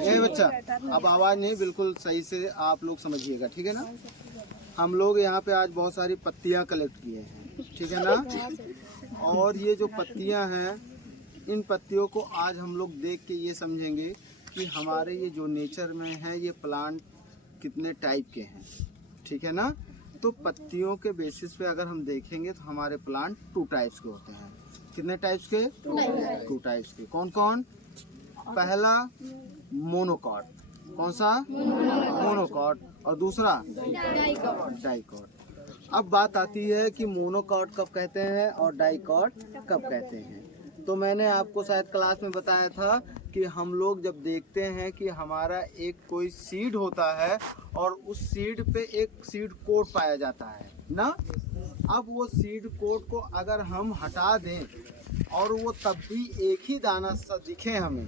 ये बच्चा अब आवाज नहीं, बिल्कुल सही से आप लोग समझिएगा, ठीक है ना। हम लोग यहाँ पे आज बहुत सारी पत्तियाँ कलेक्ट किए हैं, ठीक है ना। और ये जो पत्तियाँ हैं, इन पत्तियों को आज हम लोग देख के ये समझेंगे कि हमारे ये जो नेचर में है ये प्लांट कितने टाइप के हैं, ठीक है ना। तो पत्तियों के बेसिस पे अगर हम देखेंगे तो हमारे प्लांट 2 टाइप्स के होते हैं। कितने टाइप्स के? 2 टाइप्स के। कौन कौन? पहला मोनोकॉट। कौन सा? मोनोकॉट। और दूसरा डाइकॉट। अब बात आती है कि मोनोकॉट कब कहते हैं और डाइकॉट कब कहते हैं। तो मैंने आपको शायद क्लास में बताया था कि हम लोग जब देखते हैं कि हमारा एक कोई सीड होता है और उस सीड पे एक सीड कोट पाया जाता है ना। अब वो सीड कोट को अगर हम हटा दें और वो तब भी एक ही दाना सा दिखे हमें,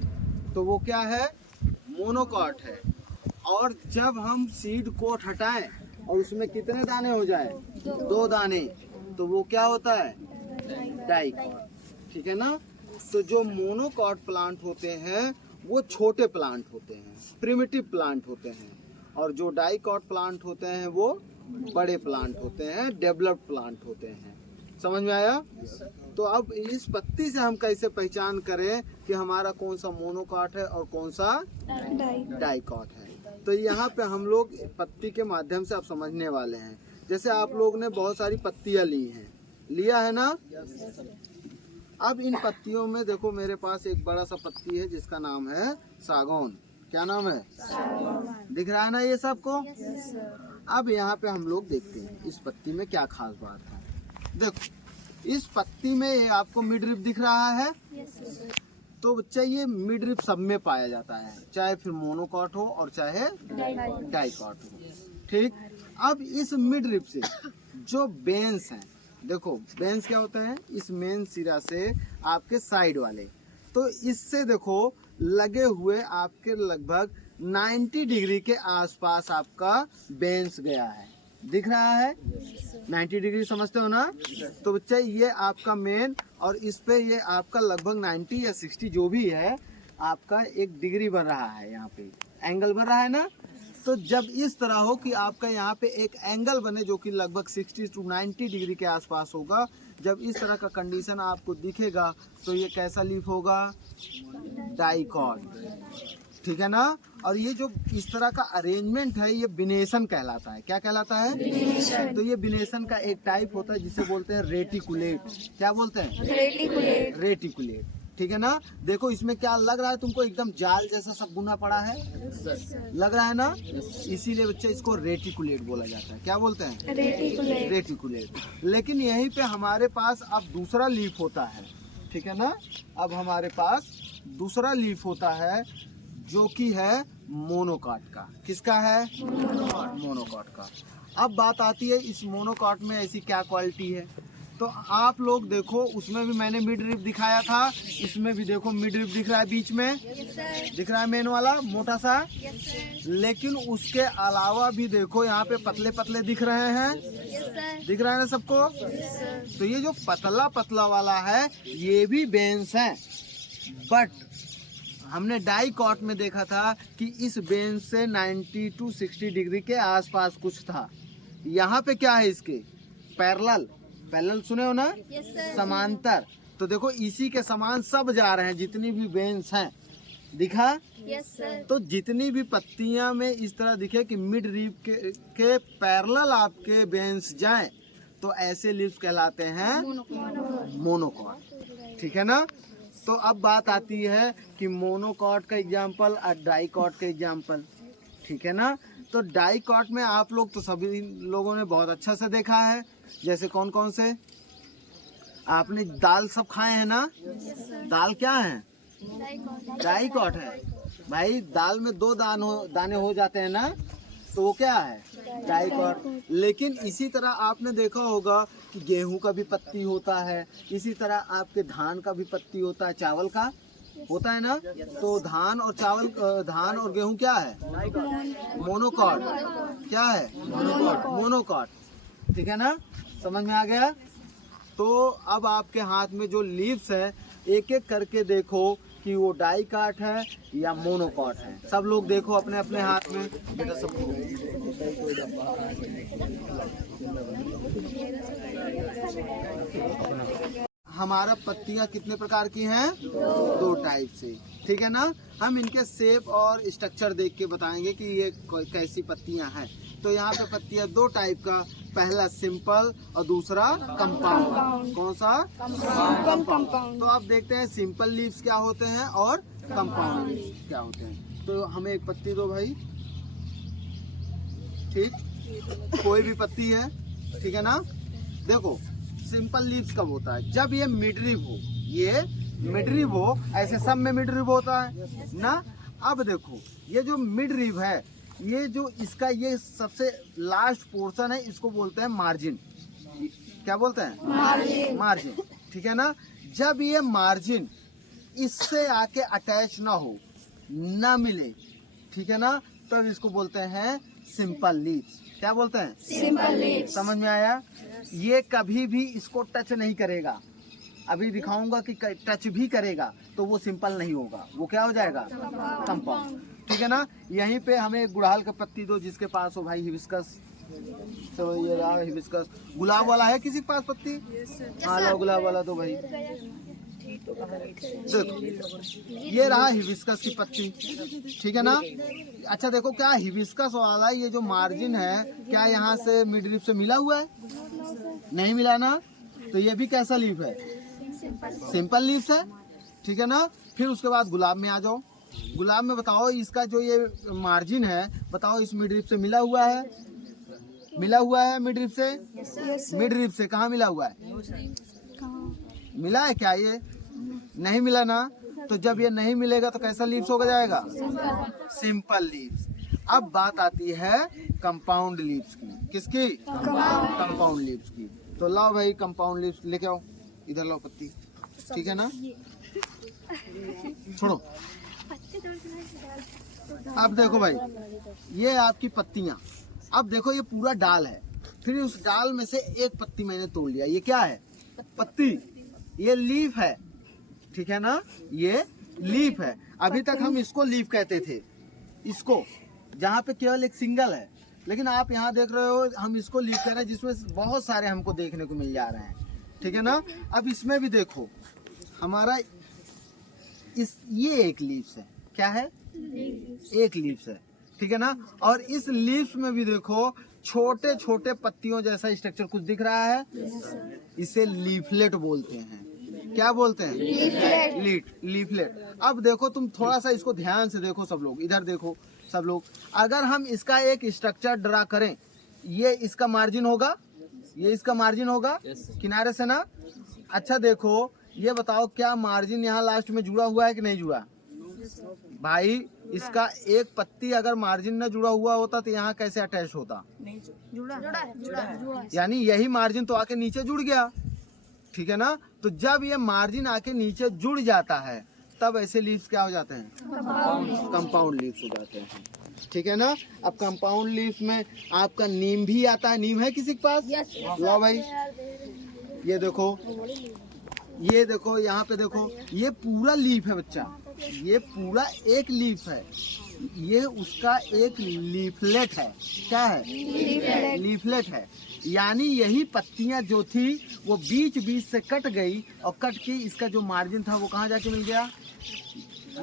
तो वो क्या है? मोनोकॉट है। और जब हम सीड कोट हटाएं और उसमें कितने दाने हो जाए? 2 दाने, तो वो क्या होता है? डाइकॉट, ठीक है ना। तो जो मोनोकॉट प्लांट होते हैं वो छोटे प्लांट होते हैं, प्रिमिटिव प्लांट होते हैं। और जो डाइकॉट प्लांट होते हैं वो बड़े प्लांट होते हैं, डेवलप्ड प्लांट होते हैं। समझ में आया? तो अब इस पत्ती से हम कैसे पहचान करें कि हमारा कौन सा मोनोकॉट है और कौन सा डाइकॉट है। तो यहाँ पे हम लोग पत्ती के माध्यम से आप समझने वाले हैं। जैसे आप लोग ने बहुत सारी पत्तियाँ ली हैं, लिया है ना। अब इन पत्तियों में देखो, मेरे पास एक बड़ा सा पत्ती है जिसका नाम है सागौन। क्या नाम है? दिख रहा है ना ये सबको? अब यहाँ पे हम लोग देखते हैं इस पत्ती में क्या खास बात है। देखो इस पत्ती में ये आपको मिडरिप दिख रहा है। तो बच्चा ये मिडरिप सब में पाया जाता है, चाहे फिर मोनोकॉट हो और चाहे डाइकॉट हो, ठीक। अब इस मिडरिप से जो बेंस हैं, देखो बेंस क्या होते हैं? इस मेन सिरा से आपके साइड वाले, तो इससे देखो लगे हुए आपके लगभग 90 डिग्री के आसपास आपका बेंस गया है। दिख रहा है? 90 डिग्री समझते हो ना। तो बच्चा ये आपका मेन, और इस पे ये आपका लगभग 90 या 60 जो भी है आपका एक डिग्री बन रहा है, यहाँ पे एंगल बन रहा है ना। तो जब इस तरह हो कि आपका यहाँ पे एक एंगल बने जो कि लगभग 60 to 90 डिग्री के आसपास होगा, जब इस तरह का कंडीशन आपको दिखेगा तो ये कैसा लीफ होगा? डाइकॉट, ठीक है ना। और ये जो इस तरह का अरेंजमेंट है ये बिनेशन कहलाता है। क्या कहलाता है? बिनेशन। तो ये बिनेशन का एक टाइप होता है जिसे बोलते हैं रेटिकुलेट। क्या बोलते हैं? रेटिकुलेट। रेटिकुलेट, ठीक है ना। देखो इसमें क्या लग रहा है तुमको? एकदम जाल जैसा सब बुना पड़ा है, लग रहा है ना। इसीलिए बच्चे इसको रेटिकुलेट बोला जाता है। क्या बोलते हैं? रेटिकुलेट। रेटिकुलेट। लेकिन यहीं पे हमारे पास अब दूसरा लीफ होता है, ठीक है ना। अब हमारे पास दूसरा लीफ होता है जो कि है मोनोकॉट का। किसका है? मोनोकॉट का। अब बात आती है इस मोनोकॉट में ऐसी क्या क्वालिटी है। तो आप लोग देखो, उसमें भी मैंने मिड रिप दिखाया था, इसमें भी देखो मिड रिप दिख रहा है बीच में, दिख रहा है मेन वाला मोटा सा। लेकिन उसके अलावा भी देखो यहाँ पे पतले पतले दिख रहे हैं, दिख रहा है ना सबको। तो ये जो पतला पतला वाला है ये भी बेंस है, बट हमने डाइकॉट में देखा था कि इस बेंस से 90 to 60 डिग्री के आसपास कुछ था। यहाँ पे क्या है इसके? पैरेलल। पैरेलल सुने हो ना? समांतर। तो देखो इसी के समान सब जा रहे हैं जितनी भी बेंस हैं, दिखा? तो जितनी भी पत्तियां में इस तरह दिखे कि मिड रीप के पैरेलल आपके बेंस जाएं, तो ऐसे लीव्स कहलाते हैं मोनोकॉट, ठीक है ना। तो अब बात आती है कि मोनोकॉट का एग्जाम्पल और डाइकॉट का एग्जाम्पल, ठीक है ना। तो डाइकॉट में आप लोग तो सभी लोगों ने बहुत अच्छा से देखा है। जैसे कौन कौन से? आपने दाल सब खाए हैं ना। दाल क्या है? डाइकॉट है भाई। दाल में 2 दाने हो जाते हैं ना, तो वो क्या है? डाइकॉट। लेकिन इसी तरह आपने देखा होगा कि गेहूं का भी पत्ती होता है, इसी तरह आपके धान का भी पत्ती होता है, चावल का होता है ना। तो धान और चावल, धान और गेहूं क्या है? मोनोकॉट। क्या है? मोनोकॉट। मोनोकॉट, ठीक है ना। समझ में आ गया। तो अब आपके हाथ में जो लीव्स है एक एक करके देखो कि वो डाइकॉट है या मोनोकॉट है। सब लोग देखो अपने अपने हाथ में बेटा सबको। हमारा पत्तियां कितने प्रकार की हैं? दो टाइप से, ठीक है ना। हम इनके शेप और स्ट्रक्चर देख के बताएंगे कि ये कैसी पत्तियां हैं। तो यहाँ पे पत्तियां दो टाइप का, पहला सिंपल और दूसरा कंपाउंड। कौन सा? कंपाउंड। तो आप देखते हैं सिंपल लीव्स क्या होते हैं और कंपाउंड लीव्स क्या होते हैं। तो हमें एक पत्ती दो भाई, ठीक, कोई भी पत्ती है, ठीक है ना। देखो सिंपल लीव्स कब होता है? जब ये मिडरिब हो, ये मिडरिब हो, ऐसे सब में मिडरिब होता है ना। अब देखो ये जो मिडरिब है, ये जो इसका ये सबसे लास्ट पोर्शन है, इसको बोलते हैं मार्जिन। क्या बोलते हैं? मार्जिन, ठीक है ना। जब ये मार्जिन इससे आके अटैच ना हो, ना मिले, ठीक है ना, तब इसको बोलते हैं सिंपल लीव्स। क्या बोलते हैं? Simple leaves. समझ में आया? ये कभी भी इसको टच नहीं करेगा। अभी दिखाऊंगा कि टच भी करेगा तो वो सिंपल नहीं होगा, वो क्या हो जाएगा? कंपाउंड, ठीक है ना। यहीं पे हमें एक गुड़हल का पत्ती दो जिसके पास हो भाई, हिबिस्कस। तो ये रहा हिबिस्कस। गुलाब वाला है किसी के पास पत्ती? हाँ लो गुलाब वाला दो भाई। देखो ये रहा हिबिस्कस की पत्ती, ठीक है ना। अच्छा देखो क्या हिबिस्कस वाला ये जो मार्जिन है, क्या यहाँ से मिडरिप से मिला हुआ है? नहीं मिला ना। तो ये भी कैसा लीफ है? सिंपल लीफ है, ठीक है ना। फिर उसके बाद गुलाब में आ जाओ। गुलाब में बताओ इसका जो ये मार्जिन है, बताओ इस मिडरिप से मिला हुआ है? मिला हुआ है मिडरिप से? मिडरिप से कहाँ मिला हुआ है? मिला है क्या? ये नहीं मिला ना। तो जब ये नहीं मिलेगा तो कैसा लीव्स हो जाएगा? Simple leaves. अब बात आती है कंपाउंड लीव्स की। किसकी? कंपाउंड लीव्स की। तो लाओ भाई कंपाउंड लीव्स लेके आओ, इधर लाओ पत्ती, ठीक है ना। छोड़ो। अब देखो भाई ये आपकी पत्तियां। अब देखो ये पूरा डाल है, फिर उस डाल में से एक पत्ती मैंने तोड़ लिया। ये क्या है? पत्ती। ये लीफ है, ठीक है ना। ये लीफ है। अभी तक हम इसको लीफ कहते थे, इसको, जहाँ पे केवल एक सिंगल है। लेकिन आप यहाँ देख रहे हो हम इसको लीफ कह रहे हैं, जिसमें बहुत सारे हमको देखने को मिल जा रहे हैं, ठीक है ना। अब इसमें भी देखो हमारा ये एक लीव्स है। क्या है? एक लीव्स है, ठीक है ना। और इस लीव्स में भी देखो छोटे छोटे पत्तियों जैसा स्ट्रक्चर कुछ दिख रहा है, इसे लीफलेट बोलते हैं। क्या बोलते हैं? लीफलेट। अब देखो तुम थोड़ा सा इसको ध्यान से देखो, सब लोग इधर देखो, सब लोग। अगर हम इसका एक स्ट्रक्चर ड्रा करें, ये इसका मार्जिन होगा, ये इसका मार्जिन होगा किनारे से ना। अच्छा देखो ये बताओ क्या मार्जिन यहाँ लास्ट में जुड़ा हुआ है कि नहीं जुड़ा? भाई इसका एक पत्ती अगर मार्जिन न जुड़ा हुआ होता तो यहाँ कैसे अटैच होता? नहीं जुड़ा। यानी यही मार्जिन तो आके नीचे जुड़ गया, ठीक है ना। तो जब ये मार्जिन आके नीचे जुड़ जाता है तब ऐसे लीव्स क्या हो जाते हैं? कंपाउंड लीव्स हो जाते हैं, ठीक है ना। अब कंपाउंड लीव्स में आपका नीम भी आता है। नीम है किसी के पास? लो भाई ये देखो, ये देखो यहाँ पे देखो, ये पूरा लीफ है बच्चा, ये पूरा एक लीफ है, ये उसका एक लीफलेट है। क्या है? लीफलेट है। यानी यही पत्तियां जो थी वो बीच बीच से कट गई, और कट के इसका जो मार्जिन था वो कहाँ जाके मिल गया?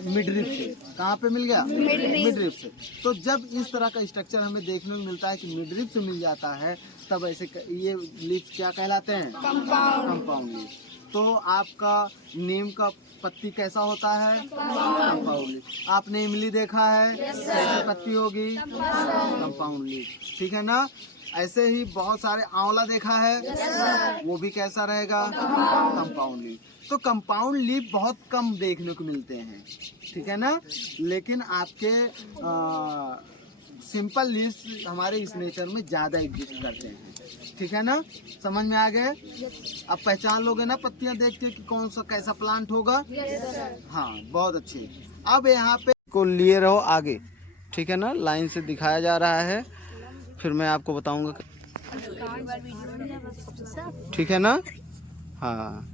मिडरिप से। कहाँ पे मिल गया? मिडरिप से। तो जब इस तरह का स्ट्रक्चर हमें देखने को मिलता है कि मिडरिप से मिल जाता है, तब ऐसे ये लीफ क्या कहलाते हैं? Compound leaf. तो आपका नीम का पत्ती कैसा होता है? Compound leaf. आपने इमली देखा है कैसे पत्ती होगी? कंपाउंड लीफ, ठीक है ना। ऐसे ही बहुत सारे आंवला देखा है, वो भी कैसा रहेगा? Compound leaf. तो कंपाउंड लीफ बहुत कम देखने को मिलते हैं, ठीक है ना। लेकिन आपके सिंपल लीव्स हमारे इस नेचर में ज़्यादा एग्जिस्ट करते हैं, ठीक है ना। समझ में आ गए? अब पहचान लोगे ना पत्तियां देख के कि कौन सा कैसा प्लांट होगा? हाँ बहुत अच्छे। अब यहाँ पे को लिए रहो आगे, ठीक है ना। लाइन से दिखाया जा रहा है, फिर मैं आपको बताऊंगा, ठीक है ना। हाँ